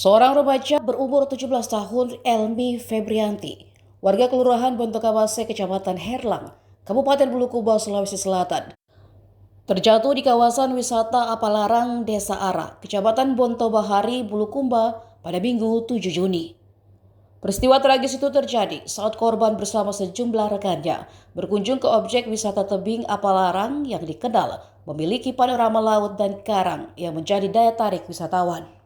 Seorang remaja berumur 17 tahun, Elmi Febrianti, warga Kelurahan Bontokawase, Kecamatan Herlang, Kabupaten Bulukumba, Sulawesi Selatan, terjatuh di kawasan wisata Apalarang, Desa Ara, Kecamatan Bontobahari, Bulukumba pada Minggu 7 Juni. Peristiwa tragis itu terjadi saat korban bersama sejumlah rekannya berkunjung ke objek wisata tebing Apalarang yang dikenal memiliki panorama laut dan karang yang menjadi daya tarik wisatawan.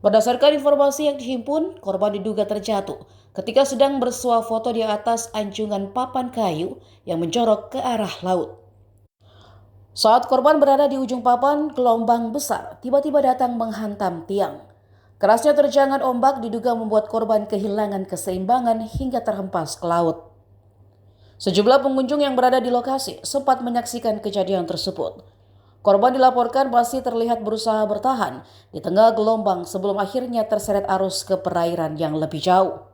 Berdasarkan informasi yang dihimpun, korban diduga terjatuh ketika sedang bersuah foto di atas anjungan papan kayu yang menjorok ke arah laut. Saat korban berada di ujung papan, gelombang besar tiba-tiba datang menghantam tiang. Kerasnya terjangan ombak diduga membuat korban kehilangan keseimbangan hingga terhempas ke laut. Sejumlah pengunjung yang berada di lokasi sempat menyaksikan kejadian tersebut. Korban dilaporkan masih terlihat berusaha bertahan di tengah gelombang sebelum akhirnya terseret arus ke perairan yang lebih jauh.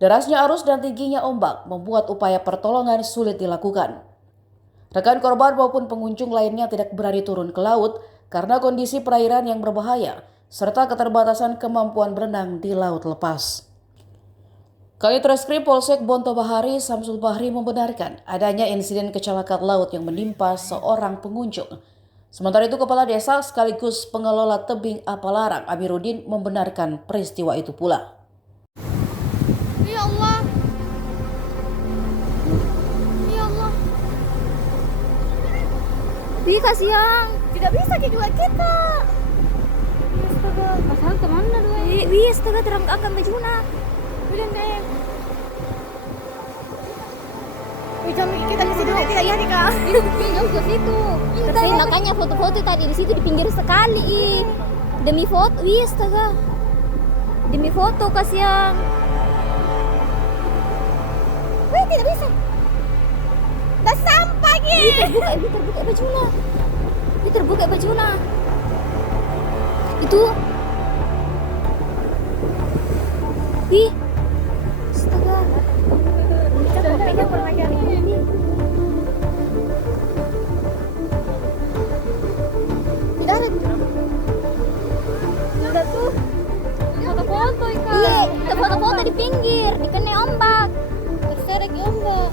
Derasnya arus dan tingginya ombak membuat upaya pertolongan sulit dilakukan. Rekan korban maupun pengunjung lainnya tidak berani turun ke laut karena kondisi perairan yang berbahaya serta keterbatasan kemampuan berenang di laut lepas. Kanit Reskrim Polsek Bontobahari Samsul Bahri membenarkan adanya insiden kecelakaan laut yang menimpa seorang pengunjung. Sementara itu Kepala Desa sekaligus pengelola tebing Apalarang Amiruddin membenarkan peristiwa itu pula. Ya Allah. Ya Allah. Wih, kasihan. Tidak bisa kayak juga kita. Astaga, kasihan kemana dua? Wih, astaga, terang akan bajuna. Bilang deh. Wih, kita di situ tidak jadi kak. Jauh ke situ. Tapi makanya foto-foto tadi di situ di pinggir sekali. Demi foto, wih, astaga. Demi foto kasihan. Wih, tidak bisa. Dah sampai gitu. Terbuka bajuna. Ini terbuka bajuna. Itu. Ih. Astaga. Pegang pernah kali ini. Tidak ada. Tidak tuh. Foto-foto ikan. Iya, foto-foto di pinggir, dikena ombak. Terseret ombak.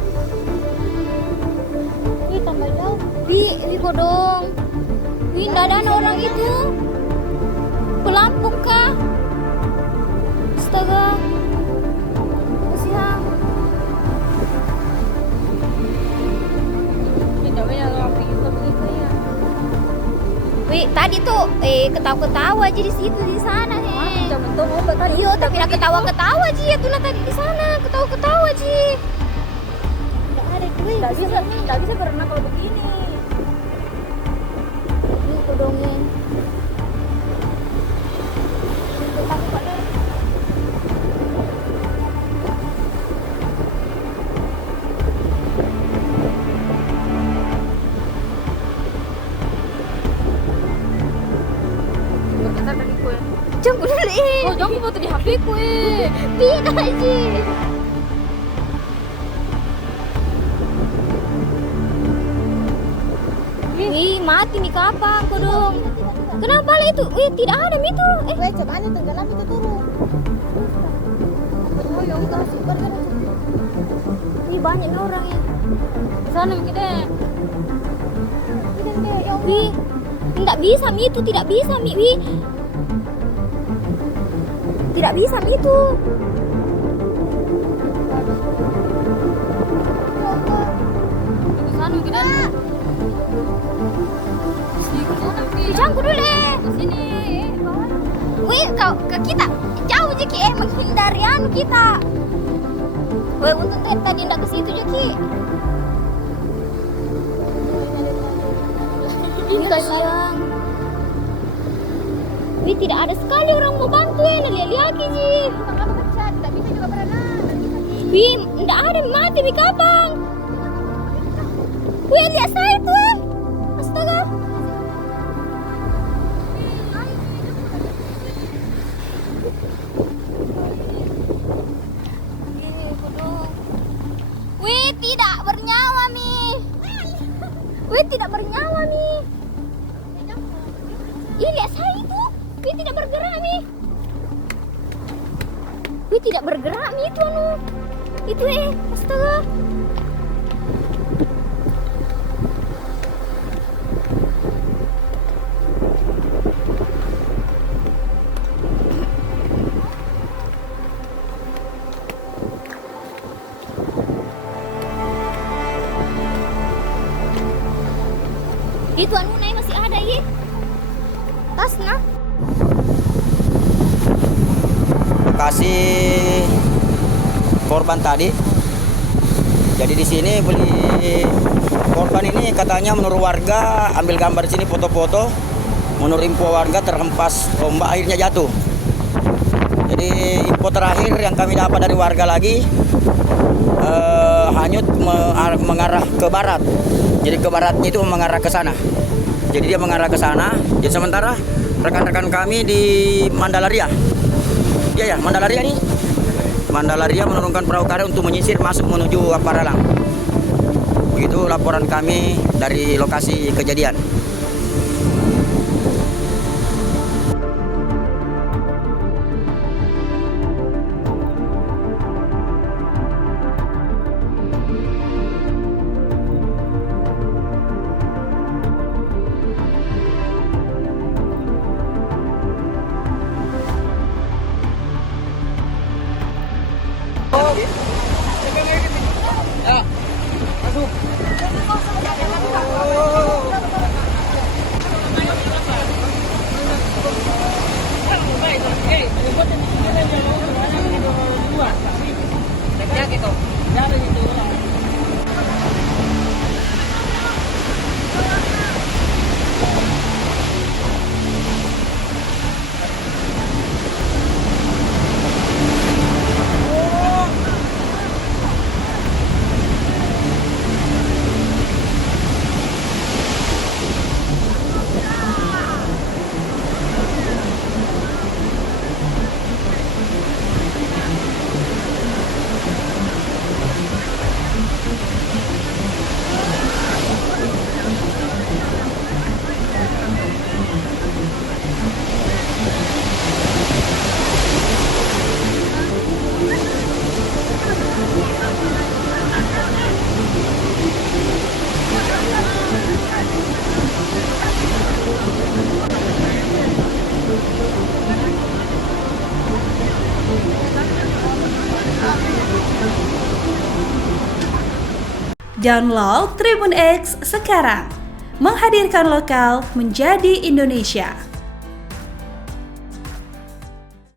Wih, tambah jauh. Wih, bodong. Wih, tidak ada orang itu. Pelampung kah? Astaga. Kasihan. Wih, tadi tuh ketawa-ketawa aja di situ di sana Iya, tapi nak ketawa-ketawa aja ya tuh tadi di sana, ketawa-ketawa aja. Enggak ada duit. Enggak bisa berenang kalau begini. Ini kodongnya. Jangan dulu Oh, jangan foto di HP ku Tidak aja. Wih, mati nih kapan kodong? Kenapa lah itu? Wih, tidak ada itu. Wih, coba aja tenggelam itu turun. Oh, ya udah, super kan. Wih, banyak nih orang ya. Di sana mungkin deh. Wih, tidak bisa Mi itu, tidak bisa Mi. Wih. Tidak bisa Mi itu. Di sana mungkin deh. Dijangkau dulu Sini, bawah. Wih, kau ke kita jauh Jeki menghindari anu kita. Wih, untung tadi tidak ke situ Jeki. Ini kasihan. Wih, tidak ada sekali orang mau bantu lihat-lihat Ji. Tangan kecil, tidak bisa juga berenang. Wih, tidak ada mati Mi kapang. Wih, lihat saya tuh. Astaga. Wih, tidak bernyawa Mi. Wih, tidak bernyawa Mi. Ih, lihat saya itu. Wih, tidak bergerak Mi. Wih, tidak bergerak Mi itu anu. Itu astaga. Itu anu naik masih ada tasnya. Lokasi korban tadi. Jadi di sini beli korban ini katanya menurut warga ambil gambar di sini foto-foto. Menurut info warga terhempas ombak akhirnya jatuh. Jadi info terakhir yang kami dapat dari warga lagi hanyut mengarah ke barat. Jadi ke baratnya itu mengarah ke sana. Jadi dia mengarah ke sana. Jadi sementara rekan-rekan kami di Mandalaria, ya Mandalaria nih, Mandalaria menurunkan perahu karet untuk menyisir masuk menuju Apparalang. Begitu laporan kami dari lokasi kejadian. Download Tribun X sekarang, menghadirkan lokal menjadi Indonesia.